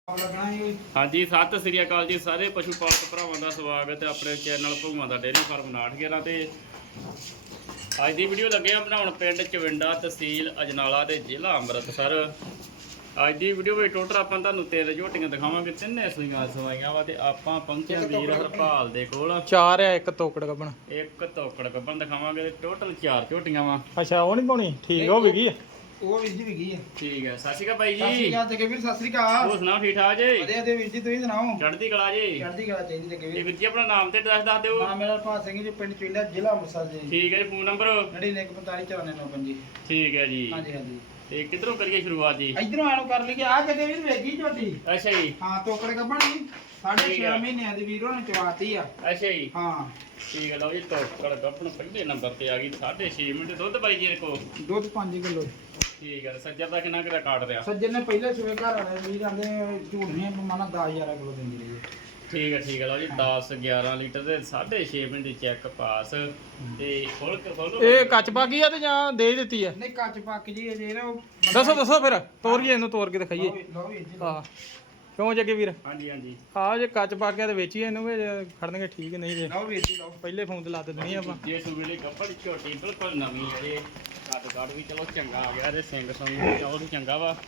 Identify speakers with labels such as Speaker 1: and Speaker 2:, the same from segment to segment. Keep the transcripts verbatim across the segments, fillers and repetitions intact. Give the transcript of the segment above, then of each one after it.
Speaker 1: हाँ जी सत श्री अकाल जी सारे पशु पालक भरावां दा स्वागत है अपने चैनल भगवान दा डेयरी फार्म उनाहठ ग्यारह ते अज दी वीडियो लगे आ बनाउण पिंड चविंडा तहसील अजनाला ते जिला अमृतसर। अज दी वीडियो में टोटल आपां तुहानूं तीन झोटियां दिखावांगे, तिन्ने सूईआं सवाईआं वा ते आपां पहुंचे वीर हरपाल दे कोल।
Speaker 2: चार है एक तोकड़ गबन
Speaker 1: एक तोकड़ गबन दिखावांगे, टोटल चार झोटियां वा।
Speaker 2: अच्छा वो नहीं पाउणी ठीक हो गई है
Speaker 3: ਉਹ ਵੀਰ ਜੀ ਵਿਗੀ ਆ।
Speaker 1: ठीक है सत श्री अकाल भाई
Speaker 3: ਸਤਿ ਸ਼੍ਰੀ
Speaker 1: जी।
Speaker 3: ਅਕਾਲ ਜਗੇ ਵੀਰ, ਸਤਿ ਸ਼੍ਰੀ ਅਕਾਲ।
Speaker 1: ਹੋਰ ਸੁਣਾਓ ਠੀਕ ਠਾਕ जी?
Speaker 3: ਵਧੀਆ ਤੇ ਵੀਰ ਜੀ ਤੁਸੀਂ ਸੁਣਾਓ?
Speaker 1: ਚੜ੍ਹਦੀ ਕਲਾ ਜੀ।
Speaker 3: ਚੜ੍ਹਦੀ ਕਲਾ ਚਾਹੀਦੀ ਜਗੇ
Speaker 1: ਇਹ
Speaker 3: ਵੀਰ।
Speaker 1: ਵੀਰ ਜੀ ਆਪਣਾ ਨਾਮ ਤੇ ਐਡਰੈਸ ਦੱਸ ਦਿਓ।
Speaker 3: ਨਾਮ ਮੇਰਾ ਭਾਗ ਸਿੰਘ ਜੀ, ਪਿੰਡ ਚੁਇਲਾ, ਜ਼ਿਲ੍ਹਾ ਅੰਮ੍ਰਿਤਸਰ ਜੀ।
Speaker 1: ਠੀਕ ਹੈ ਜੀ, ਫੋਨ ਨੰਬਰ
Speaker 3: ਨੜੀ ਇੱਕ ਪੰਤਾਲੀ ਚੌਰਾਨਵੇਂ ਨੌ ਪੰਜੀ।
Speaker 1: ਠੀਕ ਹੈ ਜੀ।
Speaker 3: ਹਾਂਜੀ ਹਾਂਜੀ।
Speaker 1: ਤੇ ਕਿੱਧਰੋਂ ਕਰੀਏ ਸ਼ੁਰੂਆਤ ਜੀ?
Speaker 3: ਇਧਰੋਂ ਆਣੋ ਕਰ ਲਈਏ। ਆ ਜਗੇ ਵੀਰ ਵੇਗੀ ਝੋਟੀ।
Speaker 1: ਅੱਛਾ ਜੀ।
Speaker 3: ਹਾਂ ਤੋਕੜ ਕੱਢਣੀ ਸਾਢੇ
Speaker 1: ਠੀਕ
Speaker 3: ਛੇ
Speaker 1: ਆ।
Speaker 3: ਮਹੀਨਿਆਂ ਦੀ ਵੀਰ ਉਹਨਾਂ ਚਵਾਤੀ ਆ।
Speaker 1: ਅੱਛਾ ਜੀ।
Speaker 3: ਹਾਂ
Speaker 1: ਠੀਕ ਹੈ, ਲਓ ਜੀ ਤੋਕੜ ਗੱਪਣ ਪਹਿਲੇ ਨੰਬਰ ਤੇ ਆ ਗਈ, ਸਾਢੇ ਛੇ ਮਿੰਟ ਦੁੱਧ ਪਾਈ ਜੀ ਕੋ।
Speaker 3: ਦੁੱਧ ਪੰਜ ਕਿਲੋ।
Speaker 1: ਠੀਕ ਹੈ, ਸੱਜਰ ਦਾ ਕਿੰਨਾ ਕਿਰਾ ਕਾਟ ਦਿਆ?
Speaker 3: ਸੱਜਣ ਨੇ ਪਹਿਲੇ ਸੂਏ ਘਰ ਵਾਲੇ ਵੀਰ ਆਂਦੇ ਝੂਠ ਨਹੀਂ ਪਮਾਨਾ ਦਸ ਹਜ਼ਾਰ ਕਿਲੋ ਦਿੰਦੀ ਰਹੀ।
Speaker 1: ਠੀਕ ਹੈ ਠੀਕ ਹੈ, ਲਓ ਜੀ ਦਸ ਗਿਆਰਾਂ ਲੀਟਰ ਦੇ ਸਾਢੇ ਛੇ ਮਿੰਟ ਚੈੱਕ ਪਾਸ ਤੇ ਖੋਲ ਕੇ ਖੋਲੋ।
Speaker 2: ਇਹ ਕੱਚ ਪਾਕੀ ਆ ਤੇ ਜਾਂ ਦੇ ਦਿੱਤੀ ਹੈ?
Speaker 3: ਨਹੀਂ ਕੱਚ ਪੱਕ ਜੀ ਜੇ ਨਾ ਉਹ
Speaker 2: ਦੱਸੋ ਦੱਸੋ ਫਿਰ ਤੋਰੀਏ ਇਹਨੂੰ ਤੋਰ ਕੇ ਦਿਖਾਈਏ।
Speaker 3: ਲਓ ਵੀਰ ਜੀ।
Speaker 2: ਹਾਂ ਕਿਉਂ ਜੱਗੇ ਵੀਰ?
Speaker 1: ਹਾਂਜੀ ਹਾਂਜੀ।
Speaker 2: ਹਾਂ ਜੇ ਕੱਚ ਪਾ ਕੇ ਤੇ ਵੇਚੀਏ ਇਹਨੂੰ ਵੀ ਖੜਨਗੇ ਠੀਕ ਨਹੀਂ ਜੇ
Speaker 3: ਲਓ ਵੀਰ ਜੀ ਲਓ।
Speaker 2: ਪਹਿਲੇ ਫੋਨ ਤੇ ਲਾ ਦਿੰਦੇ ਆਪਾਂ।
Speaker 1: ਜੇ ਸੁਵੇਲੇ ਕੱਪੜ ਝੋਟੀ ਬਿਲਕੁਲ ਨਵੀਂ ਹੈ ਇਹ। ਕੱਦ ਕਾਠ ਵੀ ਚਲੋ ਚੰਗਾ ਆ ਗਿਆ ਤੇ ਸਿੰਘ ਸੰਗ ਵੀ ਚਲੋ ਚੰਗਾ ਵਾ।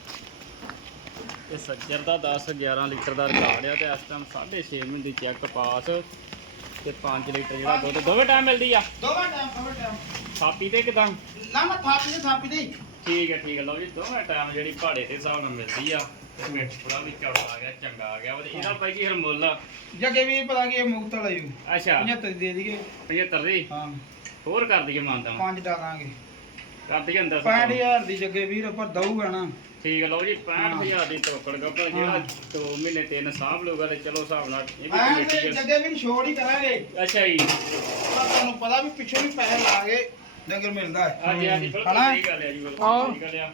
Speaker 1: ਤੇ ਸੱਜਰ ਦਾ ਦਸ ਗਿਆਰਾਂ ਲੀਟਰ ਦਾ ਰਿਕਾਰਡ ਆ ਤੇ ਇਸ ਟਾਈਮ ਸਾਢੇ ਛੇ ਮਿੰਟ ਦੀ ਚੈੱਕ ਪਾਸ ਤੇ ਪੰਜ ਲੀਟਰ ਜਿਹੜਾ ਦੁੱਧ ਦੋਵੇਂ ਟਾਈਮ ਮਿਲਦੀ ਆ।
Speaker 3: ਦੋਵਾਂ ਟਾਈਮ ਦੋਵਾਂ ਟਾਈਮ
Speaker 1: ਥਾਪੀ ਤੇ ਕਿਦਾਂ?
Speaker 3: ਨਾ ਨਾ ਥਾਪੀ ਦੇ ਥਾਪੀ ਦੇ।
Speaker 1: ਠੀਕ ਹੈ ਠੀਕ ਹੈ, ਲਓ ਜੀ ਦੋਵੇਂ ਟਾਈਮ ਜਿਹੜੀ ਭਾੜੇ ਦੇ ਹਿਸਾਬ ਨਾਲ ਮਿਲਦੀ ਆ ਤੇ ਮਿੱਠ ਥੋੜਾ ਵੀ ਚੌੜਾ ਆ ਗਿਆ, ਚੰਗਾ ਆ ਗਿਆ। ਇਹਦਾ ਭਾਈ ਜੀ ਹਰਮੁੱਲ
Speaker 3: ਜੱਗੇ ਵੀ ਪਤਾ ਕੀ ਮੁਕਤ ਵਾਲਾ ਯੂ
Speaker 1: ਅੱਛਾ
Speaker 3: ਪਝੱਤਰ ਦੇ ਦਈਏ।
Speaker 1: ਪਝੱਤਰ ਦੀ
Speaker 3: ਹਾਂ
Speaker 1: ਹੋਰ ਕਰ ਦਈਏ ਮਾਨਤਾ
Speaker 3: ਪੰਜ ਡਾਲਾਂਗੇ।
Speaker 1: ਕਰ ਦਈਏ ਅੰਦਰ
Speaker 3: ਪੈਂਹਠ ਹਜ਼ਾਰ ਦੀ ਜੱਗੇ ਵੀਰ ਆਪਾਂ ਦਊਗਾ ਨਾ।
Speaker 1: ਠੀਕ ਹੈ, ਲਓ ਜੀ ਪੈਂਹਠ ਹਜ਼ਾਰ ਦੀ ਤੋਕੜ ਗੱਪਰ ਜਿਹੜਾ ਦੋ ਮਹੀਨੇ ਤਿੰਨ ਸਾਂਭ ਲਊਗਾ ਤੇ ਚਲੋ ਹਿਸਾਬ ਨਾਲ ਇਹ ਵੀ
Speaker 3: ਐਂ
Speaker 1: ਕਮੇਟੀ
Speaker 3: ਤੇ
Speaker 1: ਆ।
Speaker 3: ਜੱਗੇ ਵੀਰ ਛੋੜ ਹੀ ਕਰਾਂਗੇ।
Speaker 1: ਅੱਛਾ ਜੀ।
Speaker 3: ਪਰ ਤੁਹਾਨੂੰ ਪਤਾ ਵੀ ਪਿੱਛੋਂ ਵੀ ਪੈਸੇ ਲਾ ਕੇ ਡੰਗਰ ਮਿਲਦਾ ਹੈ।
Speaker 1: ਹਾਂਜੀ ਹਾਂਜੀ ਬਿਲਕੁਲ
Speaker 3: ਹਨਾ?
Speaker 1: ਸਹੀ ਗੱਲ ਹੈ ਜੀ, ਬਿਲਕੁਲ ਸਹੀ ਗੱਲ ਆ।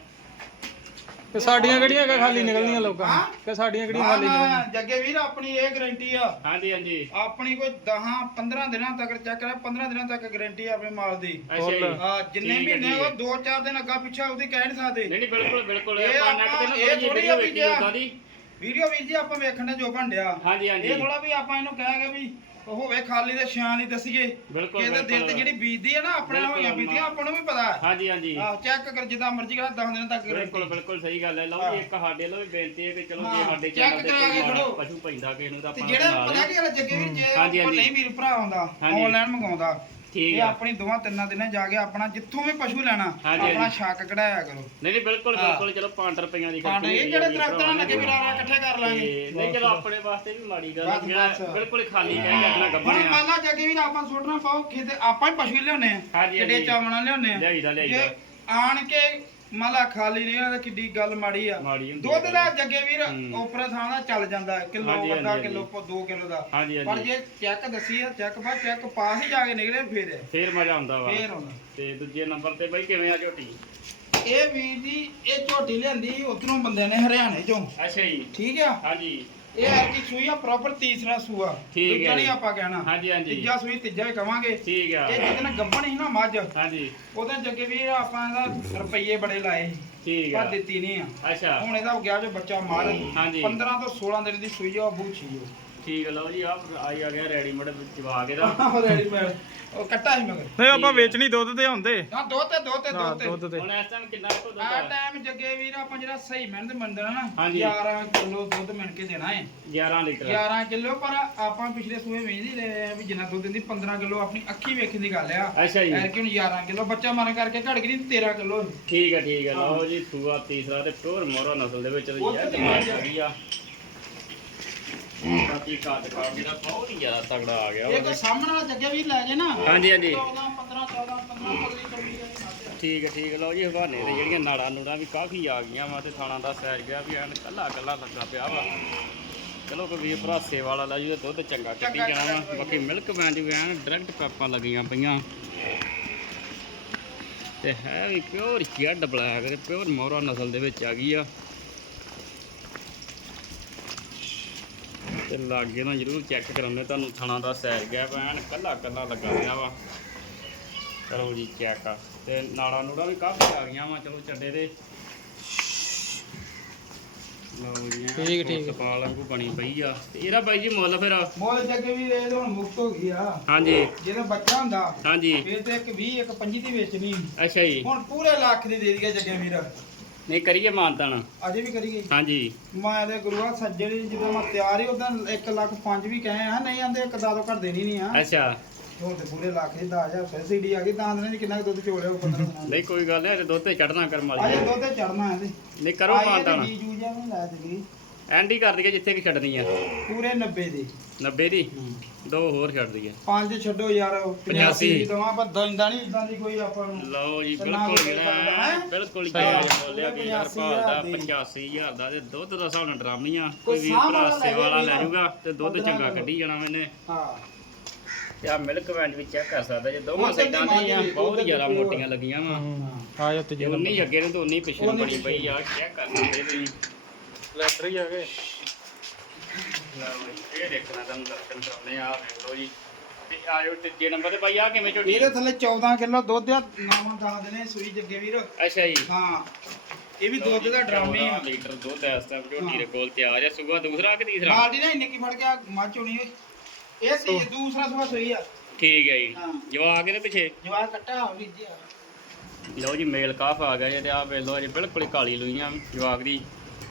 Speaker 2: ਤੇ ਸਾਡੀਆਂ ਕਿਹੜੀਆਂ ਕਿ ਖਾਲੀ ਨਿਕਲਣੀਆਂ ਲੋਕਾਂ
Speaker 3: ਹਾਂ?
Speaker 2: ਕਿ ਸਾਡੀਆਂ ਕਿਹੜੀਆਂ
Speaker 3: ਨਾ
Speaker 2: ਖਾਲੀ
Speaker 3: ਨਾ
Speaker 2: ਨਿਕਲਣੀਆਂ?
Speaker 3: ਜੱਗੇ ਵੀਰ ਆਪਣੀ ਇਹ ਗਾਰੰਟੀ ਆ।
Speaker 1: ਹਾਂਜੀ ਹਾਂਜੀ।
Speaker 3: ਆਪਣੀ ਕੋਈ ਦਸ ਪੰਦਰਾਂ ਦਿਨਾਂ ਤੱਕ ਚੈੱਕ ਕਰਾ, ਪੰਦਰਾਂ ਦਿਨਾਂ ਤੱਕ ਗਾਰੰਟੀ ਆ ਆਪਣੇ ਮਾਲ ਦੀ।
Speaker 1: ਅੱਛਾ ਜੀ।
Speaker 3: ਆ ਜਿੰਨੇ
Speaker 1: ਠੀਕ ਹੈ,
Speaker 3: ਮਹੀਨੇ
Speaker 1: ਠੀਕ ਹੈ।
Speaker 3: ਉਹ ਦੋ ਚਾਰ ਦਿਨ ਅੱਗਾ ਪਿੱਛਾ ਉਹਦੀ ਕਹਿ ਨਹੀਂ ਸਕਦੇ।
Speaker 1: ਨਹੀਂ ਨਹੀਂ ਬਿਲਕੁਲ ਬਿਲਕੁਲ
Speaker 3: ਇਹ
Speaker 1: ਆਪਾਂ ਨੈਟ ਤੇ
Speaker 3: ਆਪਾਂ-
Speaker 1: ਨਾ
Speaker 3: ਇਹ
Speaker 1: ਥੋੜੀ
Speaker 3: ਥੋੜ੍ਹੀ
Speaker 1: ਜਿਹੀ
Speaker 3: ਆ
Speaker 1: ਵੇਖੀ
Speaker 3: ਵੀ ਕਿਆ?
Speaker 1: ਉਦਾਂ ਦੀ।
Speaker 3: ਵੀਡੀਓ ਵੀਰ ਜੀ ਆਪਾਂ ਵੇਖਣ ਦੇ ਜੋ ਭੰਡਿਆ।
Speaker 1: ਹਾਂਜੀ ਹਾਂਜੀ।
Speaker 3: ਇਹ ਥੋੜਾ ਵੀ ਆਪਾਂ ਇਹਨੂੰ ਕਹਾਂਗੇ ਵੀ ਉਹ ਹੋਵੇ ਖਾਲੀ ਤੇ ਛਾਂ ਨਹੀਂ ਦਸੀਏ।
Speaker 1: ਬਿਲਕੁਲ
Speaker 3: ਇਹਦੇ ਦਿਲ ਤੇ ਜਿਹੜੀ ਬੀਤਦੀ ਹੈ ਨਾ ਆਪਣੇ ਨਾਲ ਹੋਈਆਂ ਬੀਤੀਆਂ ਆਪਾਂ ਨੂੰ ਵੀ ਪਤਾ ਹੈ।
Speaker 1: ਹਾਂਜੀ ਹਾਂਜੀ
Speaker 3: ਆਹ ਚੈੱਕ ਕਰ ਜਿੱਦਾਂ ਮਰਜ਼ੀ ਕਰਾ ਦਸ ਦਿਨ ਤੱਕ
Speaker 1: ਬਿਲਕੁਲ
Speaker 3: ਗਾਰੰਟੀ।
Speaker 1: ਬਿਲਕੁਲ ਸਹੀ ਗੱਲ ਹੈ। ਲਓ ਜੀ ਇੱਕ ਸਾਡੇ ਵੱਲੋਂ ਵੀ ਬੇਨਤੀ ਹੈ ਕਿ ਚਲੋ ਜੇ
Speaker 3: ਹਾਂ,
Speaker 1: ਸਾਡੇ
Speaker 3: ਚੈੱਕ
Speaker 1: ਚੈਨਲ ਤੇ
Speaker 3: ਕਰਾ ਕੇ
Speaker 1: ਕੋਈ
Speaker 3: ਖੜੋ।
Speaker 1: ਪਸ਼ੂ ਪੈਂਦਾ ਕਿਸੇ ਨੂੰ ਤਾਂ
Speaker 3: ਤੇ
Speaker 1: ਆਪਾਂ
Speaker 3: ਜਿਹੜਾ
Speaker 1: ਨਾਲ
Speaker 3: ਪਤਾ ਕੀ ਗੱਲ ਜੱਗੇ ਵੀਰ ਜੇ
Speaker 1: ਹਾਂਜੀ,
Speaker 3: ਉਹ
Speaker 1: ਹਾਂਜੀ।
Speaker 3: ਨਹੀਂ ਵੀਰ ਭਰਾ ਆਉਂਦਾ
Speaker 1: ਹਾਂਜੀ।
Speaker 3: ਆਨਲਾਈਨ ਮੰਗਾਉਂਦਾ
Speaker 1: ਠੀਕ
Speaker 3: ਇਹ
Speaker 1: ਆ।
Speaker 3: ਆਪਣੀ ਦੋਵਾਂ ਤਿੰਨਾਂ ਦਿਨਾਂ ਜਾ ਕੇ ਆਪਣਾ ਜਿੱਥੋਂ ਵੀ ਪਸ਼ੂ ਲੈਣਾ
Speaker 1: ਹਾਂਜੀ,
Speaker 3: ਆਪਣਾ
Speaker 1: ਹਾਂਜੀ।
Speaker 3: ਸ਼ੱਕ ਕਢਾਇਆ ਕਰੋ।
Speaker 1: ਨਹੀਂ ਨਹੀਂ ਬਿਲਕੁਲ
Speaker 3: ਹਾਂ।
Speaker 1: ਬਿਲਕਲ ਚਲੋ ਪੰਜ ਰੁਪਈਆਂ ਦੀ
Speaker 3: ਪਾਂਡੇ ਇਹ ਜਿਹੜੇ ਦਰਖਤਾਂ ਲੱਗੇ ਵੀ ਰਾਰਾ ਇਕੱਠੇ ਕਰ
Speaker 1: ਤੇ
Speaker 3: ਲਾਂਗੇ।
Speaker 1: ਨਹੀਂ ਚਲੋ ਆਪਣੇ ਵਾਸਤੇ ਵੀ ਮਾੜੀ ਗੱਲ ਹੈ
Speaker 3: ਬਸ,
Speaker 1: ਜਿਹੜਾ
Speaker 3: ਬਸ।
Speaker 1: ਬਿਲਕੁਲ ਖਾਲੀ ਕਹਿ ਕੇ ਆਪਣਾ
Speaker 3: ਹੁਣ
Speaker 1: ਗੱਬਣਿਆ।
Speaker 3: ਮੰਨ ਲਾ ਜੱਗੇ ਵੀਰ ਆਪਾਂ ਸੁੱਟਣਾ ਪਾਓ ਖੇਤੇ ਆਪਾਂ ਹੀ ਪਸ਼ੂ ਲਿਆਉਨੇ ਆ
Speaker 1: ਹਾਂਜੀ,
Speaker 3: ਜਿਹੜੇ
Speaker 1: ਹਾਂਜੀ।
Speaker 3: ਚਾਵਣਾ ਲਿਆਉਨੇ ਆ।
Speaker 1: ਲਿਆਈਦਾ, ਲਿਆਈਦਾ।
Speaker 3: ਜੇ ਆਣ ਕੇ ਮੰਨ ਲਾ ਖਾਲੀ ਨਹੀਂ ਆ ਤਾਂ ਕਿੱਡੀ ਗੱਲ ਮਾੜੀ ਆ।
Speaker 1: ਮਾੜੀ ਹੁੰਦੀ
Speaker 3: ਦੁੱਧ
Speaker 1: ਹੈ।
Speaker 3: ਦਾ ਜੱਗੇ ਵੀਰ
Speaker 1: ਹੂੰ।
Speaker 3: ਉਪਰ ਥਾਂ ਦਾ ਚੱਲ ਜਾਂਦਾ ਕਿਲੋ
Speaker 1: ਹਾਂਜੀ,
Speaker 3: ਵੱਡਾ
Speaker 1: ਹਾਂਜੀ,
Speaker 3: ਕਿਲੋ ਦੋ ਕਿਲੋ ਦਾ।
Speaker 1: ਹਾਂਜੀ,
Speaker 3: ਪਰ
Speaker 1: ਹਾਂਜੀ।
Speaker 3: ਜੇ ਚੈੱਕ ਦਸੀ ਆ ਚੈੱਕ ਬਾ ਚੈੱਕ ਪਾਸ ਹੀ ਜਾ ਕੇ ਨਿਕਲੇ ਫੇਰ ਆ।
Speaker 1: ਫੇਰ ਮਜ਼ਾ ਆਉਂਦਾ ਵਾ।
Speaker 3: ਫੇਰ ਆਉਂਦਾ।
Speaker 1: ਤੇ ਦੂਜੇ ਨੰਬਰ ਤੇ ਬਾਈ ਕਿਵੇਂ ਆ ਝੋਟੀ?
Speaker 3: ਇਹ ਵੀਰ ਜੀ ਇਹ ਝੋਟੀ ਲਿਆਂਦੀ ਉਧਰੋਂ ਬੰਦੇ ਨੇ ਹਰਿਆਣੇ ਚੋਂ।
Speaker 1: ਅੱਛਾ ਜੀ।
Speaker 3: ਠੀਕ ਆ।
Speaker 1: ਹਾਂਜੀ
Speaker 3: ਇਹ ਐਰਕੀ ਸੂਈ ਆ ਪ੍ਰੋਪਰ ਤੀਸਰਾ ਸੂਆ।
Speaker 1: ਠੀਕ ਹੈ
Speaker 3: ਦੂਜਾ ਨਹੀਂ
Speaker 1: ਜੀ।
Speaker 3: ਆਪਾਂ ਕਹਿਣਾ।
Speaker 1: ਹਾਂਜੀ, ਹਾਂਜੀ।
Speaker 3: ਤੀਜਾ ਸੂਈ ਤੀਜਾ ਹੀ ਕਵਾਂਗੇ।
Speaker 1: ਠੀਕ ਆ।
Speaker 3: ਇਹ ਜਿੱਦਣ ਗੱਭਣ ਸੀ ਨਾ ਮੱਝ
Speaker 1: ਹਾਂਜੀ
Speaker 3: ਉਹਦੇ ਜੱਗੇ ਵੀਰ ਆਪਾਂ ਇਹਦਾ ਰੁਪਈਏ ਬੜੇ ਲਾਏ ਸੀ
Speaker 1: ਠੀਕ ਆ।
Speaker 3: ਪਰ ਦਿੱਤੀ ਨਹੀਂ ਆ।
Speaker 1: ਅੱਛਾ
Speaker 3: ਹੁਣ ਇਹਦਾ ਗਿਆ ਜੋ ਬੱਚਾ ਮਾਰ
Speaker 1: ਹਾਂਜੀ।
Speaker 3: ਪੰਦਰਾਂ ਤੋਂ ਸੋਲਾਂ ਦਿਨ ਦੀ ਸੂਈ ਆ ਬੂਛੀ ਜੋ।
Speaker 1: ਠੀਕ ਆ, ਲਓ ਜੀ ਆ ਆਈ ਆ ਗਿਆ ਰੈਡੀਮੇਡ ਜਵਾਗ ਇਹਦਾ।
Speaker 3: ਉਹ ਰੈਡੀਮੇਡ ਉਹ ਕੱਟਾ ਸੀ ਮਗਰ।
Speaker 2: ਨਹੀਂ ਆਪਾਂ ਵੇਚਣੀ ਦੁੱਧ ਤੇ ਹੁੰਦੇ
Speaker 3: ਹਾਂ ਦੋ ਤੇ ਦੋ ਤੇ ਦੋ
Speaker 2: ਹਾਂ
Speaker 3: ਤੇ
Speaker 2: ਦੁੱਧ ਤੇ
Speaker 1: ਹੁਣ ਇਸ ਟਾਈਮ ਕਿੰਨਾ ਕੋ ਦੁੱਧ
Speaker 3: ਆ
Speaker 1: ਆ?
Speaker 3: ਟਾਈਮ ਜੱਗੇ ਵੀਰ ਆਪਾਂ ਜਿਹੜਾ ਸਹੀ ਮਿਹਨਤ ਮੰਨਣਾ ਨਾ
Speaker 1: ਹਾਂਜੀ।
Speaker 3: ਗਿਆਰਾਂ ਕਿਲੋ ਦੁੱਧ ਮਿਣ ਕੇ ਦੇਣਾ ਹੈ।
Speaker 1: ਗਿਆਰਾਂ ਲੀਟਰ।
Speaker 3: ਗਿਆਰਾਂ ਕਿਲੋ ਪਰ ਆਪਾਂ ਪਿਛਲੇ ਸੂਏ ਵੇਚਦੇ ਰਹੇ ਆ ਵੀ ਜਿੰਨਾ ਦੁੱਧ ਦਿੰਦੀ ਪੰਦਰਾਂ ਕਿਲੋ ਆਪਣੀ ਅੱਖੀ ਵੇਖਣ ਦੀ ਗੱਲ ਆ।
Speaker 1: ਅੱਛਾ ਜੀ।
Speaker 3: ਐਰ ਕਿ ਹੁਣ ਗਿਆਰਾਂ ਕਿਲੋ ਬੱਚਾ ਮਰਨ ਕਰਕੇ ਘੜ ਗਈ ਤੇਰਾਂ ਕਿਲੋ।
Speaker 1: ਠੀਕ ਆ ਠੀਕ ਆ, ਲਓ ਜੀ ਸੂਆ ਤੀਸਰਾ ਤੇ ਪਿਓਰ ਮੋਰਾ ਨਸਲ ਦੇ ਵਿੱਚ
Speaker 3: ਉਹ
Speaker 1: ਯਾਰ
Speaker 3: ਤੇ
Speaker 1: ਕਮਾਲ ਹੋ ਗਈ ਆ। ਬਾਕੀ ਕਾਟ ਕਾਟ ਜਿਹੜਾ ਬਹੁਤ ਹੀ ਜ਼ਿਆਦਾ ਤਗੜਾ ਆ ਗਿਆ
Speaker 3: ਇਹ
Speaker 1: ਵਾ।
Speaker 3: ਕੋ ਸਾਹਮਣੇ ਵਾਲਾ ਜੱਗੇ ਵੀਰ ਲੈ ਜੇ ਨਾ
Speaker 1: ਹਾਂਜੀ ਹਾਂਜੀ।
Speaker 3: ਚੌਦਾਂ ਪੰਦਰਾਂ ਚੌਦਾਂ ਪੰਦਰਾਂ ਚੌਵੀ ਚੌਵੀ ਦਾ ਹੀ
Speaker 1: ਠੀਕ ਹੈ ਠੀਕ ਹੈ, ਲਓ ਜੀ ਹਵਾਨੇ ਤੇ ਜਿਹੜੀਆਂ ਨਾੜਾਂ ਨੂੜਾਂ ਵੀ ਕਾਫੀ ਆ ਗਈਆਂ ਵਾ ਤੇ ਥਾਣਾ ਦਾ ਸਾਈਜ਼ ਗਿਆ ਵੀ ਐਨ ਕੱਲਾ ਕੱਲਾ ਲੱਗਾ ਪਿਆ ਵਾ। ਚਲੋ ਕੋਈ ਵੀਰ ਭਰਾ ਸੇਵਾ ਵਾਲਾ ਲੈ ਜੂ ਤੇ ਦੁੱਧ ਚੰਗਾ ਕੱਢੀ ਜਾਣਾ ਵਾ। ਬਾਕੀ ਮਿਲਕ ਵੈਨ ਦੀ ਵੀ ਐਨ ਡਾਇਰੈਕਟ ਪੈਪਾਂ ਲੱਗੀਆਂ ਪਈਆਂ ਤੇ ਹੈ ਵੀ ਪਿਓਰ ਜੈਡ ਬਲੈਕ ਤੇ ਪਿਓਰ ਮੋਹਰਾ ਨਸਲ ਦੇ ਵਿੱਚ ਆ ਗਈ ਆ। ਤੇ ਲਾਗੇ ਨਾ ਜ਼ਰੂਰ ਚੈੱਕ ਕਰਾਉਂਦੇ ਤੁਹਾਨੂੰ ਥਾਣਾ ਦਾ ਸਾਈਜ਼ ਗਿਆ ਵਾ ਐਨ ਕੱਲਾ ਕੱਲਾ ਲੱਗਾ ਪਿਆ ਵਾ। ਕਰੋ ਜੀ ਚੈੱਕ ਤੇ ਨਾੜਾਂ ਨੂੜਾਂ ਵੀ ਕਾਫੀ ਆ ਗਈਆਂ ਵਾ। ਚਲੋ ਚੱਡੇ ਦੇ ਲਓ ਜੀ
Speaker 2: ਠੀਕ, ਠੀਕ।
Speaker 1: ਸਪਾਲ ਵਾਂਗੂ ਬਣੀ ਪਈ ਆ ਤੇ ਇਹਦਾ ਬਾਈ ਜੀ ਮੁੱਲ ਫਿਰ
Speaker 3: ਮੋਲ ਜੱਗੇ ਵੀ ਇਹ ਹੁਣ ਮੁਕਤ ਹੋ ਗਈ ਆ।
Speaker 1: ਹਾਂਜੀ
Speaker 3: ਜਦੋਂ ਬੱਚਾ ਹੁੰਦਾ
Speaker 1: ਹਾਂਜੀ
Speaker 3: ਫਿਰ ਤੇ ਇੱਕ ਵੀਹ ਇੱਕ ਪੰਜੀ ਦੀ ਵੇਚਣੀ।
Speaker 1: ਅੱਛਾ ਜੀ
Speaker 3: ਹੁਣ ਪੂਰੇ ਲੱਖ ਦੀ ਦੇ ਦਈਏ ਜੱਗੇ ਵੀਰ।
Speaker 1: ਨਹੀਂ ਕਰੀਏ ਮਾਨਤਾਨ
Speaker 3: ਅਜੇ ਵੀ ਕਰੀਏ।
Speaker 1: ਹਾਂਜੀ
Speaker 3: ਮੈਂ ਤੇ ਗੁਰੂਆ ਸੱਜਣੀ ਜਦੋਂ ਮੈਂ ਤਿਆਰ ਹੀ ਉਦੋਂ ਇੱਕ ਲੱਖ ਪੰਜ ਵੀ ਕਹੇ ਆ, ਨਹੀਂ ਆਂਦੇ ਇੱਕ ਦਾਦੋ ਘੱਟ ਦੇਣੀ ਨਹੀਂ ਆ।
Speaker 1: ਅੱਛਾ
Speaker 3: ਹੁਣ ਤੇ ਪੂਰੇ ਲੱਖ ਦੀ ਦਸ ਹਜ਼ਾਰ ਸਬਸਿਡੀ ਆ ਗਈ। ਦਾਂਦ ਨੇ ਕਿੰਨਾ ਕੁ ਦੁੱਧ ਚੋਲਿਆ ਉਹ ਪੰਦਰਾਂ ਸੌ।
Speaker 1: ਨਹੀਂ ਕੋਈ ਗੱਲ ਨਹੀਂ ਇਹ ਦੁੱਧ ਤੇ ਚੜਨਾ ਕਰਮ
Speaker 3: ਅਜੇ
Speaker 1: ਵਾਲੀ
Speaker 3: ਦੁੱਧ ਤੇ ਚੜਨਾ ਇਹਦੇ।
Speaker 1: ਨਹੀਂ ਕਰੋ ਮਾਨਤਾਨ
Speaker 3: ਜੀ ਜੂ ਜਾਂ ਨਹੀਂ ਲਾਇਆ ਤੇ
Speaker 1: ਐਂਡੀ ਕਰ ਦਈਏ ਜਿੱਥੇ ਕਿ ਛੱਡਣੀ ਆ
Speaker 3: ਪੂਰੇ ਨੱਬੇ ਦੇ
Speaker 1: ਨੱਬੇ ਦੀ ਦੋ ਹੋਰ ਛੱਡ ਦਈਏ
Speaker 3: ਪੰਜ ਛੱਡੋ ਯਾਰ
Speaker 1: ਪਚਾਸੀ।
Speaker 3: ਦੀ ਦਵਾਂ ਪਰ ਦੰਦਾ ਨਹੀਂ ਇਦਾਂ ਦੀ ਕੋਈ ਆਪਾਂ ਨੂੰ।
Speaker 1: ਲਓ ਜੀ
Speaker 3: ਤੇ ਨਾ
Speaker 1: ਬਿਲਕੁਲ
Speaker 3: ਕੋਈ
Speaker 1: ਜਿਹੜਾ
Speaker 3: ਪਤਾ
Speaker 1: ਹੈ
Speaker 3: ਹੈ।
Speaker 1: ਬਿਲਕੁਲ ਹੀ
Speaker 2: ਸਹੀ
Speaker 1: ਜਾਇਜ਼
Speaker 2: ਗੱਲ
Speaker 1: ਬੋਲਿਆ ਵੀ ਯਾਰ
Speaker 3: ਪਚਾਸੀ
Speaker 1: ਭਾਲ ਦਾ
Speaker 3: ਹਜ਼ਾਰ ਦੀ।
Speaker 1: ਪਚਾਸੀ ਹਜ਼ਾਰ ਦਾ ਤੇ ਦੁੱਧ ਦਾ ਹਿਸਾਬ ਨਾਲ ਡਰਾਮੀ ਆ
Speaker 3: ਕੋਈ
Speaker 1: ਕੋਈ ਵੀ
Speaker 3: ਸਾਂਭ
Speaker 1: ਭਰਾ
Speaker 3: ਵਾਲਾ ਲੈ
Speaker 1: ਸੇਵਾ ਵਾਲਾ ਲੈ
Speaker 3: ਜਾਊਗਾ।
Speaker 1: ਜਾਊਗਾ ਤੇ ਦੁੱਧ
Speaker 3: ਪੰਦਰਾਂ
Speaker 1: ਚੰਗਾ
Speaker 3: ਕਿਲੋ।
Speaker 1: ਕੱਢੀ ਜਾਣਾ ਮੈਨੇ
Speaker 3: ਹਾਂ
Speaker 1: ਤੇ ਆ ਮਿਲਕ ਵੈਂਡ ਵੀ ਚੈੱਕ ਕਰ ਸਕਦਾ ਜੇ ਦੋਵਾਂ
Speaker 3: ਉੱਧਰ ਦੀ
Speaker 1: ਸਾਈਡਾਂ ਤੇ ਆ
Speaker 3: ਮਾਝੀ,
Speaker 1: ਬਹੁਤ
Speaker 3: ਉੱਧਰ
Speaker 1: ਜ਼ਿਆਦਾ
Speaker 3: ਦੀ ਪਿਓਰ।
Speaker 1: ਮੋਟੀਆਂ ਲੱਗੀਆਂ ਵਾ
Speaker 2: ਆ ਜਾ ਤੀਜੇ
Speaker 1: ਉਨੀ
Speaker 2: ਨੰਬਰ
Speaker 1: ਅੱਗੇ ਨੂੰ ਤੇ ਉਨੀ ਪਿੱਛੇ ਨੂੰ
Speaker 3: ਉਨੀ
Speaker 1: ਬਣੀ ਪਈ ਆ ਚੈੱਕ ਕਰ ਸਕਦੇ ਤੁਸੀਂ
Speaker 2: ਲੈਟਰ ਹੀ ਆ ਗਏ।
Speaker 1: ਲਓ ਜੀ, ਇਹ ਦੇਖਣਾ ਤੁਹਾਨੂੰ ਦਰਸ਼ਨ ਕਰਾਉਣੇ ਆ ਵੇਖ ਲਓ ਜੀ ਤੇ ਆਇਓ ਤੀਜੇ ਨੰਬਰ ਤੇ ਬਾਈ ਆ ਕਿਵੇਂ ਝੋਟੀ
Speaker 3: ਇਹਦੇ ਥੱਲੇ ਚੌਦਾਂ ਕਿਲੋ ਦੁੱਧ ਆ। ਨਾਵਾਂ ਦੱਸ ਦੇਣੇ ਸੂਈ ਜੱਗੇ ਵੀਰ।
Speaker 1: ਅੱਛਾ ਜੀ
Speaker 3: ਹਾਂ ਇਹ ਵੀ ਦੁੱਧ ਦਾ ਡਰਾਮੇ ਆ।
Speaker 1: ਚੌਦਾਂ ਲੀਟਰ ਦੁੱਧ ਇਸ ਟਾਈਮ ਝੋਟੀ ਦੇ ਕੋਲ ਤਿਆਰ ਆ ਸੁਗਾ ਦੂਸਰਾ ਕਿ ਤੀਸਰਾ
Speaker 3: ਬਾਲਟੀ ਨਾ ਇੰਨੇ ਕੀ ਫੜ ਗਿਆ ਮੱਝ ਹੋਣੀ ਓਏ। ਇਹ ਸੀ ਦੂਸਰਾ ਸੁਆ ਸੂਈ ਆ।
Speaker 1: ਠੀਕ ਹੈ ਜੀ
Speaker 3: ਹਾਂ
Speaker 1: ਜਵਾਕ ਇਹਦੇ ਪਿੱਛੇ
Speaker 3: ਜਵਾਬ ਕੱਟਾ ਹੋ ਵੀ ਜੀ।
Speaker 1: ਲਓ ਜੀ ਮੇਲ ਕਾਫ ਆ ਗਿਆ ਜੀ ਤੇ ਆ ਵੇਖ ਲਓ ਜੀ ਬਿਲਕੁਲ ਹੀ ਕਾਲੀ ਲੂਈਆਂ ਜਵਾਕ ਦੀ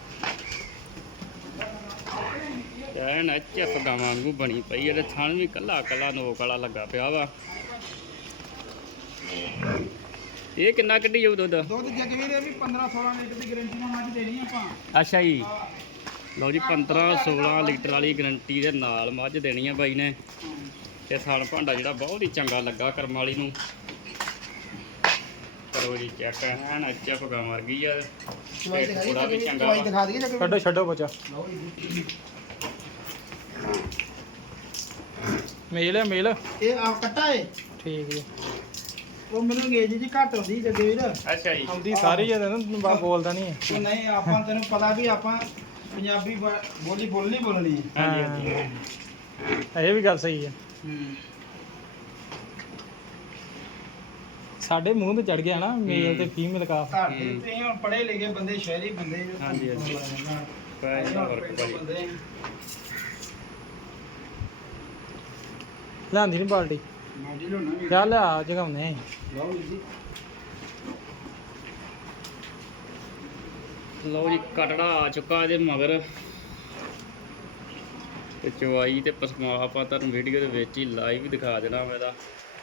Speaker 1: ਐਨ ਐਚਐਫ ਗਾਵਾਂ ਵਾਂਗੂ ਬਣੀ ਪਈ ਇਹਦੇ ਥਣ ਵੀ ਕੱਲਾ ਕੱਲਾ ਨੋਕ ਵਾਲਾ ਲੱਗਾ ਪਿਆ ਵਾ ਇਹ ਕਿੰਨਾ ਕੱਢੀ ਜਾਊ ਦੁੱਧ
Speaker 3: ਦੁੱਧ ਜੱਗੇ ਵੀਰ ਇਹ ਵੀ ਪੰਦਰਾਂ ਸੋਲਾਂ ਲੀਟਰ ਦੀ ਗਾਰੰਟੀ ਨਾਲ ਮੱਝ ਦੇਣੀ ਆਪਾਂ।
Speaker 1: ਅੱਛਾ ਜੀ ਲਓ ਜੀ ਪੰਦਰਾਂ ਸੋਲਾਂ ਲੀਟਰ ਵਾਲੀ ਗਰੰਟੀ ਦੇ ਨਾਲ ਮੱਝ ਦੇਣੀ ਆ ਬਾਈ ਨੇ ਤੇ ਥਣ ਭਾਂਡਾ ਜਿਹੜਾ ਬਹੁਤ ਹੀ ਚੰਗਾ ਲੱਗਾ ਕਰਮ ਵਾਲੀ ਨੂੰ ਕਰੋ ਜੀ ਚੈੱਕ ਐਨ ਐਚਐਫ ਗਾਂ ਵਰਗੀ ਆ
Speaker 3: ਚਵਾਈ
Speaker 1: ਪੇਟ
Speaker 3: ਦਿਖਾ
Speaker 1: ਥੋੜਾ ਵੀ
Speaker 3: ਦਈਏ
Speaker 1: ਚੰਗਾ
Speaker 3: ਚਵਾਈ
Speaker 1: ਵਾ।
Speaker 3: ਦਿਖਾ ਦਈਏ ਜੱਗੇ
Speaker 2: ਛੱਡੋ ਛੱਡੋ ਬੱਚਾ
Speaker 3: ਲਓ ਜੀ।
Speaker 2: ਮੇਲ ਆ ਮੇਲ
Speaker 3: ਇਹ ਆ ਕੱਟਾ ਏ
Speaker 2: ਠੀਕ ਜੀ।
Speaker 3: ਉਹ ਮੈਨੂੰ ਅੰਗਰੇਜ਼ੀ ਜੀ ਘੱਟ ਆਉਂਦੀ ਜੱਗੇ ਵੀਰ।
Speaker 1: ਅੱਛਾ ਜੀ
Speaker 2: ਆਉਂਦੀ ਸਾਰੀ ਆ ਨਾ ਬਾ ਬੋਲਦਾ ਨਹੀਂ ਹੈ।
Speaker 3: ਉਹ ਨਹੀਂ ਆਪਾਂ ਤੈਨੂੰ ਪਤਾ ਵੀ ਆਪਾਂ ਪੰਜਾਬੀ ਬ- ਬੋਲੀ ਬੋਲਣੀ ਬੋਲਣੀ ਹੈ।
Speaker 1: ਹਾਂਜੀ ਹਾਂਜੀ
Speaker 2: ਇਹ ਵੀ ਗੱਲ ਸਹੀ ਹੈ। ਸਾਡੇ ਮੂੰਹ ਤੇ ਚੜ ਗਿਆ ਨਾ ਮੇਲ ਤੇ ਫੀਮੇਲ ਕਾਫ।
Speaker 3: ਤੁਹਾਡੇ ਤੇ ਹੁਣ ਪੜ੍ਹੇ ਲਿਖੇ ਬੰਦੇ ਸ਼ਹਿਰੀ ਬੰਦੇ ਜੋ
Speaker 1: ਹਾਂਜੀ, ਹਾਂਜੀ। ਪੈ ਜਾਂਦਾ ਫਰਕ ਭਾਜੀ
Speaker 3: ਬੰਦੇ
Speaker 2: ਲਿਆਂਦੀ ਨਹੀਂ ਬਾਲਟੀ
Speaker 3: ਮੌਜੀ ਲੋਣਾ ਵੀ
Speaker 2: ਚੱਲ ਆ ਜਗਾਉਨੇ
Speaker 3: ਲਓ ਜੀ।
Speaker 1: ਲਓ ਜੀ ਕਟੜਾ ਆ ਚੁੱਕਾ ਇਹਦੇ ਮਗਰ ਤੇ ਚਵਾਈ ਤੇ ਪਸਮਾ ਆਪਾਂ ਤੁਹਾਨੂੰ ਵੀਡੀਓ ਦੇ ਵਿੱਚ ਹੀ ਲਾਈਵ ਹੀ ਦਿਖਾ ਦੇਣਾ ਮੈਂ ਇਹਦਾ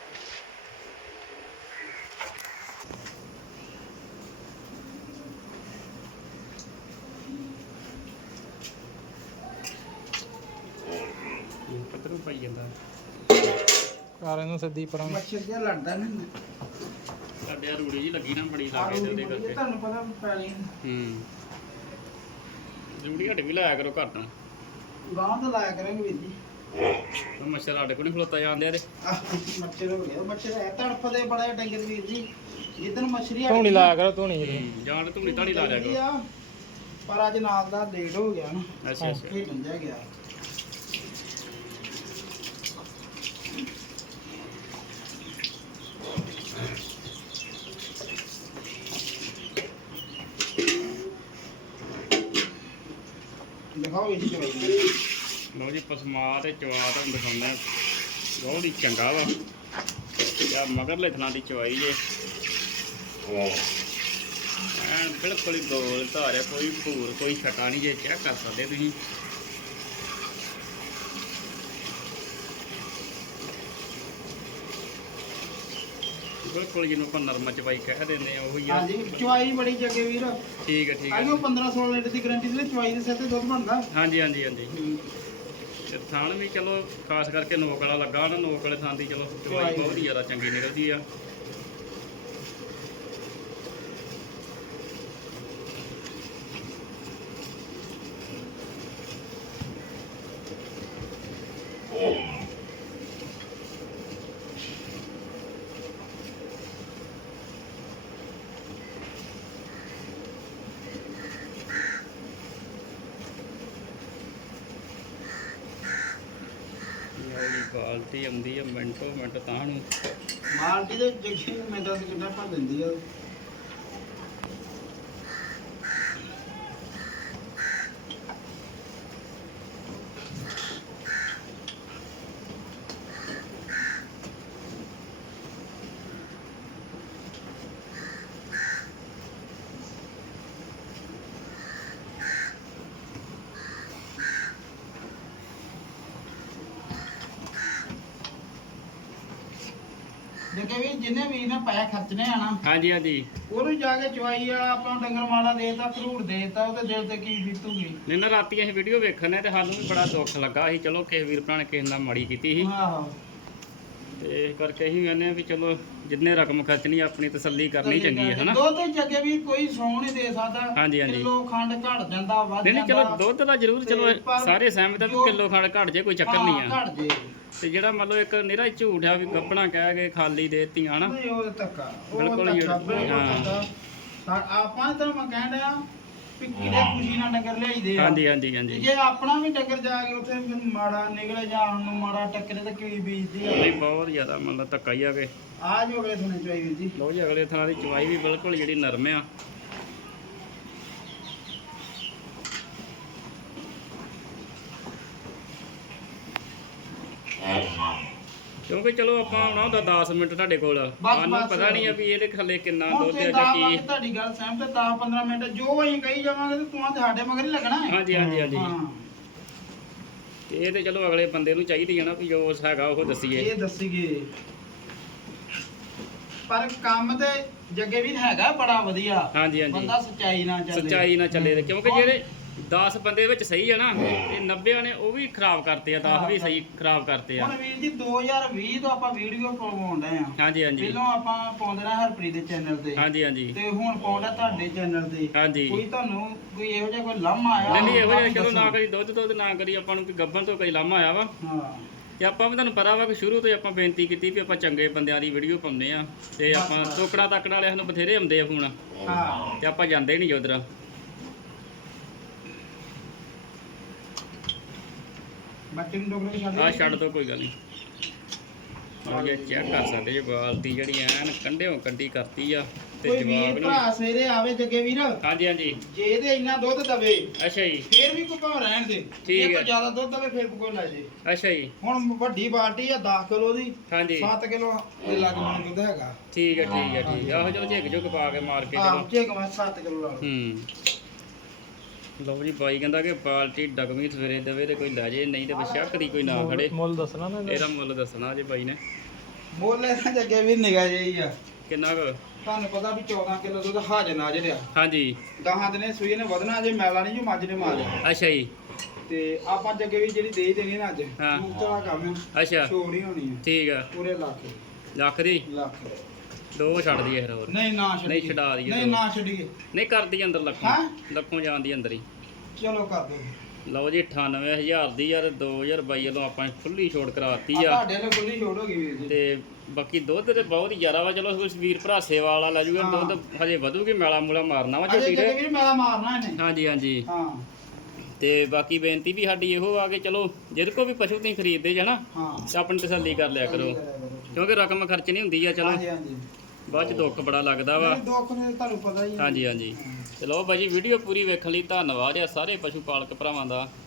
Speaker 1: ਪਤਰੂ ਪਾਈ ਜਾਂਦਾ
Speaker 2: ਕਾਰ ਇਹਨੂੰ ਸਿੱਧੀ ਪਰਾਂ
Speaker 3: ਮੱਛਰ ਜਿਹਾ ਲੜਦਾ ਨਹੀਂ
Speaker 1: ਸਾਡੇ ਆ ਰੂੜੀ ਜੀ ਲੱਗੀ ਨਾ ਬੜੀ
Speaker 3: ਆ
Speaker 1: ਲਾਗੇ ਤੇ
Speaker 3: ਰੂੜੀ
Speaker 1: ਉਹਦੇ
Speaker 3: ਬੜੀ ਹੈ,
Speaker 1: ਕਰਕੇ
Speaker 3: ਤੁਹਾਨੂੰ ਪਤਾ ਪੈਲੀ
Speaker 1: ਹੂੰ ਰੂੜੀ ਹਟ ਵੀ ਲਾਇਆ ਕਰੋ ਘਰ ਤੋਂ
Speaker 3: ਗਾਂ ਤੋਂ ਲਾਇਆ ਕਰਾਂਗੇ ਵੀਰ ਜੀ।
Speaker 1: ਉਹ ਮੱਛਰ ਸਾਡੇ ਕੋਲ ਨਹੀਂ ਖਲੋਤਾ ਜਾਂਦੇ ਇਹਦੇ
Speaker 3: ਆਹ, ਮੱਛਰ ਹੋ ਗਿਆ ਮੱਛਰ ਹੈ ਤੜਫਦੇ ਬੜਾ ਡੰਗਰ ਵੀਰ ਜੀ। ਜਿੱਦਣ ਮੱਛਰੀ
Speaker 2: ਧੂਣੀ ਲਾਇਆ ਕਰੋ ਧੂਣੀ ਜਿਹੜੀ
Speaker 1: ਹੂੰ, ਜਾਣ ਧੂਣੀ ਧਾਣੀ ਲਾ ਲਿਆ ਕਰੋ
Speaker 3: ਆ, ਪਰ ਅੱਜ ਨਾਲ ਦਾ ਲੇਟ ਹੋ ਗਿਆ ਨਾ
Speaker 1: ਅੱਛਾ ਅੱਛਾ
Speaker 3: ਖੇਡਣ ਜਾ ਗਿਆ। ਦਿਖਾਓ ਇਹ ਜੀ ਚਵਾਈ।
Speaker 1: ਲਓ ਜੀ ਪਸਮਾ ਤੇ ਚਵਾ ਤੁਹਾਨੂੰ ਦਿਖਾਉਂਦਾ ਬਹੁਤ ਹੀ ਚੰਗਾ ਵਾ ਯਾ ਮਗਰਲੇ ਥਣਾ ਦੀ ਚਵਾਈ ਜੇ ਐਨ ਬਿਲਕੁਲ ਹੀ ਗੋਲ ਧਾਰਿਆ ਕੋਈ ਭੂਰ ਕੋਈ ਛਟਾ ਨਹੀਂ ਜੇ ਚੈੱਕ ਕਰ ਸਕਦੇ ਤੁਸੀਂ ਬਿਲਕੁਲ ਜਿਹਨੂੰ ਆਪਾਂ ਨਰਮਾ ਚਵਾਈ ਕਹਿ ਦਿੰਦੇ ਆ ਉਹੀ ਆ
Speaker 3: ਹਾਂਜੀ ਚਵਾਈ ਬੜੀ ਜੱਗੇ ਵੀਰ।
Speaker 1: ਠੀਕ ਹੈ ਠੀਕ ਹੈ
Speaker 3: ਆਈਓ ਪੰਦਰਾਂ ਸੋਲਾਂ ਲੀਟਰ ਦੀ ਗਾਰੰਟੀ ਦੇ ਚਵਾਈ ਦੇ ਸਿਰ ਤੇ ਦੁੱਧ ਬਣਦਾ।
Speaker 1: ਹਾਂਜੀ ਹਾਂਜੀ ਹਾਂਜੀ ਤੇ ਥਾਣ ਵੀ ਚਲੋ ਖਾਸ ਕਰਕੇ ਨੋਕ ਵਾਲਾ ਲੱਗਾ ਨਾ ਨੋਕ ਵਾਲੇ ਥਾਂ ਦੀ ਚਲੋ ਚਵਾਈ ਬਹੁਤ ਹੀ ਜ਼ਿਆਦਾ ਚੰਗੀ ਨਿਕਲਦੀ ਆ ਬਾਲਟੀ ਆਉਂਦੀ ਆ ਮਿੰਟੋ ਮਿੰਟ ਤਾਂ ਨੂੰ
Speaker 3: ਮਾਲਟੀ ਦੇ ਜੱਗੇ ਮੈਂ ਦੱਸ ਕਿੰਨਾ ਭਰ ਦਿੰਦੀ ਆ। ਦੇਖੇ ਵੀ ਜਿੰਨੇ ਵੀਰ ਨੇ ਪੈਸੇ ਖਰਚਨੇ ਆ ਨਾ
Speaker 1: ਹਾਂਜੀ ਹਾਂਜੀ
Speaker 3: ਉਹਨੂੰ ਜਾ ਕੇ ਚਵਾਈ ਆ ਆਪਾਂ ਨੂੰ ਡੰਗਰ ਮਾੜਾ ਦੇਤਾ ਫਰੂਟ ਦੇਤਾ ਉਹਦੇ ਦਿਲ ਤੇ ਕੀ ਬੀਤੂਗੀ।
Speaker 1: ਨਹੀਂ ਨਾ ਰਾਤੀ ਅਸੀਂ ਵੀਡੀਓ ਵੇਖਣੇ ਤੇ ਸਾਨੂੰ ਵੀ ਬੜਾ ਦੁੱਖ ਲੱਗਾ ਸੀ। ਚਲੋ ਕਿਸੇ ਵੀਰ ਭਰਾ ਨੇ ਕਿਸੇ ਨਾਲ ਮਾੜੀ ਕੀਤੀ ਸੀ
Speaker 3: ਆਹੋ
Speaker 1: ਤੇ ਇਸ ਕਰਕੇ ਅਸੀਂ ਕਹਿੰਦੇ ਆ ਵੀ ਚਲੋ ਜਿੰਨੇ ਰਕਮ ਖਰਚਣੀ ਆਪਣੀ ਤਸੱਲੀ ਕਰਨੀ ਚੰਗੀ ਹੈ ਹਨਾ।
Speaker 3: ਦੁੱਧ ਤੇ ਜੱਗੇ ਵੀ ਕੋਈ ਸੌ ਨਹੀਂ ਦੇ ਸਕਦਾ।
Speaker 1: ਹਾਂਜੀ, ਹਾਂਜੀ।
Speaker 3: ਕਿਲੋ ਖੰਡ ਘਟ ਜਾਂਦਾ ਵੱਧ
Speaker 1: ਨਹੀਂ ਨਹੀਂ ਚਲੋ
Speaker 3: ਜਾਂਦਾ।
Speaker 1: ਦੁੱਧ ਦਾ ਜ਼ਰੂਰ ਚਲੋ
Speaker 3: ਤੇ ਪਰ
Speaker 1: ਸਾਰੇ ਸਹਿਮਤ ਆ ਵੀ
Speaker 3: ਜੋ-
Speaker 1: ਕਿਲੋ ਖੰਡ ਘਟ ਜੇ ਕੋਈ ਚੱਕਰ ਨਹੀਂ
Speaker 3: ਹਾਂ,
Speaker 1: ਆ।
Speaker 3: ਘਟ ਜੇ
Speaker 1: ਤੇ ਜਿਹੜਾ ਮੰਨ ਲਓ ਇੱਕ ਨਿਹਰਾ ਹੀ ਝੂਠ ਆ ਵੀ ਗੱਪਣਾ ਕਹਿ ਕੇ ਖਾਲੀ ਦੇਤੀਆਂ ਹਨਾ।
Speaker 3: ਨਹੀਂ ਉਹ ਧੱਕਾ ਉਹ
Speaker 1: ਬਿਲਕੁਲ ਹੀ-
Speaker 3: ਧੱਕਾ ਬਿਲਕੁਲ
Speaker 1: ਹਾਂ।
Speaker 3: ਧੱਕਾ। ਸਾ- ਆਪਾਂ ਤਾਂ ਮੈਂ ਕਹਿਣ ਡਿਆ ਵੀ ਕਿਹੜੇ ਖੁਸ਼ੀ ਨਾਲ ਡੰਗਰ ਲਿਆਈਦੇ ਆ।
Speaker 1: ਹਾਂਜੀ ਹਾਂਜੀ
Speaker 3: ਤੇ
Speaker 1: ਹਾਂਜੀ
Speaker 3: ਜੇ ਆਪਣਾ ਵੀ ਡੰਗਰ ਜਾ ਕੇ ਉੱਥੇ ਫਿਰ ਮਾੜਾ ਨਿਕਲੇ ਜਾਂ ਨੂੰ ਮਾੜਾ ਟੱਕਰੇ ਤਾਂ ਕੀ ਬੀਜਦੀ ਆ।
Speaker 1: ਨਹੀਂ ਬਹੁਤ ਜ਼ਿਆਦਾ ਮੰਨ ਲਓ ਧੱਕਾ ਹੀ ਆ ਕੇ।
Speaker 3: ਆ ਜੋ ਅਗਲੇ ਸੁਣੇ ਚਾਹੀ ਵੀਰ ਜੀ।
Speaker 1: ਲਓ ਜੀ ਅਗਲੇ ਥਾਂ ਦੀ ਚਵਾਈ ਵੀ ਬਿਲਕੁਲ ਜਿਹੜੀ ਨਰਮ ਆ। ਕਿਉਂਕਿ ਚਲੋ ਆਪਾਂ ਆਉਣਾ ਹੁੰਦਾ ਦਸ ਮਿੰਟ ਤੁਹਾਡੇ ਕੋਲ,
Speaker 3: ਬਸ,
Speaker 1: ਸਾਨੂੰ
Speaker 3: ਬਸ।
Speaker 1: ਪਤਾ ਨਹੀਂ ਆ ਵੀ ਇਹਦੇ ਥੱਲੇ ਕਿੰਨਾ
Speaker 3: ਹੁਣ
Speaker 1: ਦੁੱਧ
Speaker 3: ਤੇ
Speaker 1: ਆ
Speaker 3: ਦਸ
Speaker 1: ਜਾਂ
Speaker 3: ਵਾਂਗੇ
Speaker 1: ਕੀ।
Speaker 3: ਤੁਹਾਡੀ ਗੱਲ ਸਹਿਮਤ ਦਸ ਪੰਦਰਾਂ ਮਿੰਟ ਜੋ ਅਸੀਂ ਕਹੀ ਜਾਵਾਂਗੇ ਤੇ ਤੂੰ ਸਾਡੇ ਮਗਰ ਹੀ ਲੱਗਣਾ ਹੈ।
Speaker 1: ਹਾਂਜੀ ਹਾਂਜੀ ਹਾਂਜੀ
Speaker 3: ਹਾਂ
Speaker 1: ਤੇ ਇਹ ਤੇ ਚਲੋ ਅਗਲੇ ਬੰਦੇ ਨੂੰ ਚਾਹੀਦੀ ਆ ਨਾ ਵੀ ਜੋ ਹੈਗਾ ਉਹ ਦੱਸੀਏ।
Speaker 3: ਇਹ ਦੱਸੀਏ ਪਰ ਕੰਮ ਤੇ ਜੱਗੇ ਵੀ ਹੈਗਾ ਬੜਾ ਵਧੀਆ।
Speaker 1: ਹਾਂਜੀ ਹਾਂਜੀ
Speaker 3: ਬੰਦਾ ਸੱਚਾਈ ਨਾਲ ਚੱਲੇ।
Speaker 1: ਸੱਚਾਈ ਨਾਲ ਚੱਲੇ ਤੇ ਕਿਉਂਕਿ ਜਿਹੜੇ ਦਸ ਬੰਦੇ ਵਿੱਚ ਸਹੀ ਆ ਨਾ ਤੇ ਨੱਬੇ ਨੇ ਉਹ ਵੀ ਖਰਾਬ ਕਰਤੇ ਆ, ਦਸ ਵੀ ਸਹੀ ਖਰਾਬ ਕਰਤੇ ਆ।
Speaker 3: ਹੁਣ ਵੀਰ ਜੀ ਦੋ ਹਜ਼ਾਰ ਵੀਹ ਤੋਂ ਆਪਾਂ ਵੀਡੀਓ ਪਾਉਂਦੇ ਆ।
Speaker 1: ਹਾਂਜੀ ਹਾਂਜੀ
Speaker 3: ਪਹਿਲਾਂ ਆਪਾਂ ਪਾਉਂਦੇ ਰਹੇ ਹਰਪ੍ਰੀਤ ਦੇ ਚੈਨਲ ਤੇ
Speaker 1: ਹਾਂਜੀ ਹਾਂਜੀ
Speaker 3: ਤੇ ਹੁਣ ਪਾਉਂਦਾ ਤੁਹਾਡੇ ਚੈਨਲ ਤੇ।
Speaker 1: ਹਾਂਜੀ
Speaker 3: ਕੋਈ ਤੁਹਾਨੂੰ ਕੋਈ ਇਹੋ ਜਿਹਾ ਕੋਈ ਲਾਮਾ ਆਇਆ
Speaker 1: ਨਹੀਂ ਨਹੀਂ ਇਹੋ ਜਿਹਾ
Speaker 3: ਹੋਊਗਾ
Speaker 1: ਚਲੋ ਨਾ
Speaker 3: ਦੱਸੋ।
Speaker 1: ਕਰੀ ਦੁੱਧ ਦੁੱਧ ਨਾ ਕਰੀ ਆਪਾਂ ਨੂੰ ਕੋਈ ਗੱਭਣ ਤੋਂ ਕੋਈ ਲਾਮਾ ਆਇਆ ਵਾ।
Speaker 3: ਹਾਂ
Speaker 1: ਤੇ ਆਪਾਂ ਵੀ ਤੁਹਾਨੂੰ ਪਤਾ ਵਾ ਕਿ ਸ਼ੁਰੂ ਤੋਂ ਹੀ ਆਪਾਂ ਬੇਨਤੀ ਕੀਤੀ ਵੀ ਆਪਾਂ ਚੰਗੇ ਬੰਦਿਆਂ ਦੀ ਵੀਡੀਓ ਪਾਉਂਦੇ ਆ ਤੇ ਆਪਾਂ ਟੋਕੜਾ ਤੱਕੜ ਵਾਲਿਆਂ ਨੂੰ ਬਥੇਰੇ ਆਉਂਦੇ ਆ ਫੋਨ
Speaker 3: ਹਾਂ
Speaker 1: ਤੇ ਆਪਾਂ ਜਾਂਦੇ ਨਹੀਂ ਉਧਰ।
Speaker 3: ਬੱਚੇ ਨੂੰ ਡੋਗਰੇ ਛੱਡ
Speaker 1: ਆ ਛੱਡ ਦੋ ਕੋਈ ਗੱਲ ਨਹੀਂ। ਆ ਜੇ ਚੈੱਕ ਕਰ ਸਕਦੇ ਜੇ ਬਾਲਟੀ ਜਿਹੜੀ ਐਨ ਕੰਢਿਓਂ ਕੰਢੀ ਕਰਤੀ ਆ ਤੇ
Speaker 3: ਕੋਈ
Speaker 1: ਜਵਾਬ
Speaker 3: ਵੀਰ
Speaker 1: ਨੂੰ।
Speaker 3: ਭਰਾ ਸਵੇਰੇ ਆਵੇ ਜੱਗੇ ਵੀਰ
Speaker 1: ਹਾਂਜੀ ਹਾਂਜੀ
Speaker 3: ਜੇ ਇਹਦੇ ਇੰਨਾ ਦੁੱਧ ਦਵੇ
Speaker 1: ਅੱਛਾ ਜੀ
Speaker 3: ਫੇਰ ਵੀ ਕੋਈ ਭਾਅ ਰਹਿਣ ਦੇ।
Speaker 1: ਠੀਕ
Speaker 3: ਇਹ
Speaker 1: ਹੈ।
Speaker 3: ਤੋਂ ਜ਼ਿਆਦਾ ਦੁੱਧ ਦਵੇ ਫੇਰ ਕੋਈ ਲੈ ਜੇ।
Speaker 1: ਅੱਛਾ ਜੀ
Speaker 3: ਹੁਣ ਵੱਡੀ ਬਾਲਟੀ ਆ ਦਸ ਕਿਲੋ ਦੀ
Speaker 1: ਹਾਂਜੀ
Speaker 3: ਸੱਤ ਕਿਲੋ ਦੇ ਲੱਗ ਬਣ ਦੁੱਧ ਹੈਗਾ।
Speaker 1: ਠੀਕ ਹੈ ਠੀਕ ਹੈ ਠੀਕ ਹੈ। ਆਹੋ ਚਲੋ ਝਿਕ ਝੁਕ ਪਾ ਕੇ ਮਾਰ ਕੇ
Speaker 3: ਆਹ
Speaker 1: ਚਲੋ।
Speaker 3: ਚੇਕ ਮੈਂ ਸੱਤ ਕਿਲੋ ਲਾ ਲਓ।
Speaker 1: ਹੂੰ ਲਓ ਜੀ ਬਾਈ ਕਹਿੰਦਾ ਕਿ ਬਾਲਟੀ ਡਗਵੀਂ ਸਵੇਰੇ ਦੇਵੇ ਤੇ ਕੋਈ ਲੈ ਜੇ, ਨਹੀਂ ਤੇ ਬਸ਼ੱਕ ਦੀ ਕੋਈ ਨਾ ਖੜੇ।
Speaker 2: ਮੁੱਲ ਦੱਸਣਾ ਨਾ ਇਹਦਾ।
Speaker 1: ਇਹਦਾ ਮੁੱਲ ਦੱਸਣਾ ਜੇ ਬਾਈ ਨੇ
Speaker 3: ਬੋਲੇ ਤਾਂ ਜੱਗੇ ਵੀ ਨਿਗਾਹ ਜਿਹੀ ਆ।
Speaker 1: ਕਿੰਨਾ ਕੁ।
Speaker 3: ਤੁਹਾਨੂੰ ਪਤਾ ਵੀ ਚੌਦਾਂ ਕਿਲੋ ਦੁੱਧ ਹਾਜ਼ਰ ਨਾ ਜਿਹੜਿਆ
Speaker 1: ਹਾਂਜੀ
Speaker 3: ਗਾਹਾਂ ਦੇ ਨੇ ਸੂਈ ਨੇ ਵਧਣਾ ਜੇ ਮੈਲਾ ਨਹੀਂ ਜੋ ਮੱਝ ਨੇ ਮਾਰਿਆ।
Speaker 1: ਅੱਛਾ ਜੀ
Speaker 3: ਤੇ ਆਪਾਂ ਜੱਗੇ ਵੀ ਜਿਹੜੀ ਦੇ ਦੇਣੀ ਨਾ ਅੱਜ
Speaker 1: ਹਾਂ।
Speaker 3: ਮੂੰਹ ਵਾਲਾ ਕੰਮ ਆ।
Speaker 1: ਅੱਛਾ
Speaker 3: ਛੋੜ ਹੀ ਹੋਣੀ ਆ
Speaker 1: ਠੀਕ ਆ।
Speaker 3: ਪੂਰੇ ਲੱਖ
Speaker 1: ਲੱਖ ਦੀ
Speaker 3: ਲੱਖ
Speaker 1: ਦੋ ਛੱਡ ਦਈਏ ਫਿਰ ਹੋਰ।
Speaker 3: ਨਹੀਂ ਨਾ ਛੱਡੀਏ
Speaker 1: ਨਹੀਂ, ਛਡਾ ਦਈਏ
Speaker 3: ਨਹੀਂ
Speaker 1: ਦੋ।
Speaker 3: ਨਾ ਛੱਡੀਏ
Speaker 1: ਨਹੀਂ ਕਰਦੀ ਅੰਦਰ ਲੱਖੋਂ
Speaker 3: ਹੈਂ?
Speaker 1: ਲੱਖੋਂ ਜਾਂਦੀ ਅੰਦਰ ਹੀ।
Speaker 3: ਚਲੋ ਕਰ ਦੋ
Speaker 1: ਲਓ ਜੀ ਅਠਾਨਵੇਂ ਹਜ਼ਾਰ ਦੀ ਯਾਰ ਦੋ ਹਜ਼ਾਰ ਬਾਈ ਵੱਲੋਂ ਆਪਾਂ ਖੁੱਲੀ ਛੋਟ ਕਰਾਤੀ ਆ।
Speaker 3: ਤੁਹਾਡੇ ਲਈ ਖੁੱਲੀ ਛੋੜ ਹੋ ਗਈ ਵੀਰ ਜੀ।
Speaker 1: ਤੇ ਬਾਕੀ ਦੁੱਧ ਤੇ ਬਹੁਤ ਹੀ ਜ਼ਿਆਦਾ ਵਾ। ਚਲੋ ਕੋਈ ਵੀਰ ਭਰਾ ਸੇਵਾ ਵਾਲਾ ਲੈ ਜੂਗਾ
Speaker 3: ਹਾਂ।
Speaker 1: ਦੁੱਧ ਹਜੇ ਵਧੂਗੀ, ਮੈਲਾ ਮੂਲਾ ਮਾਰਨਾ ਵਾ
Speaker 3: ਅਜੇ
Speaker 1: ਝੋਟੀ
Speaker 3: ਜੱਗੇ
Speaker 1: ਤੇ।
Speaker 3: ਵੀਰ ਮੇਰਾ ਮਾਰਨਾ ਇਹਨੇ।
Speaker 1: ਹਾਂਜੀ ਹਾਂਜੀ
Speaker 3: ਹਾਂ
Speaker 1: ਤੇ ਬਾਕੀ ਬੇਨਤੀ ਵੀ ਸਾਡੀ ਇਹੋ ਆ ਕਿ ਚਲੋ ਜਿਹਦੇ ਕੋ ਵੀ ਪਸ਼ੂ ਤੁਸੀਂ ਖਰੀਦਦੇ ਜੇ ਨਾ
Speaker 3: ਹਾਂ
Speaker 1: ਤੇ ਆਪਣੀ ਤਸੱਲੀ ਕਰ ਲਿਆ ਕਰੋ, ਕਿਉਂਕਿ ਰਕਮ ਖਰਚਣੀ ਹੁੰਦੀ ਆ। ਚਲੋ
Speaker 3: ਹਾਂਜੀ ਹਾਂਜੀ
Speaker 1: ਬਾਅਦ ਚ ਦੁੱਖ ਬੜਾ ਲੱਗਦਾ ਵਾ।
Speaker 3: ਨਹੀਂ, ਦੁੱਖ ਨੇ ਤੁਹਾਨੂੰ ਪਤਾ ਹੀ ਹੈ।
Speaker 1: ਹਾਂਜੀ ਹਾਂਜੀ ਚਲੋ ਬਾਜੀ ਵੀਡੀਓ ਪੂਰੀ ਵੇਖਣ ਲਈ ਧੰਨਵਾਦ ਆ ਸਾਰੇ ਪਸ਼ੂ ਪਾਲਕ ਭਰਾਵਾਂ ਦਾ।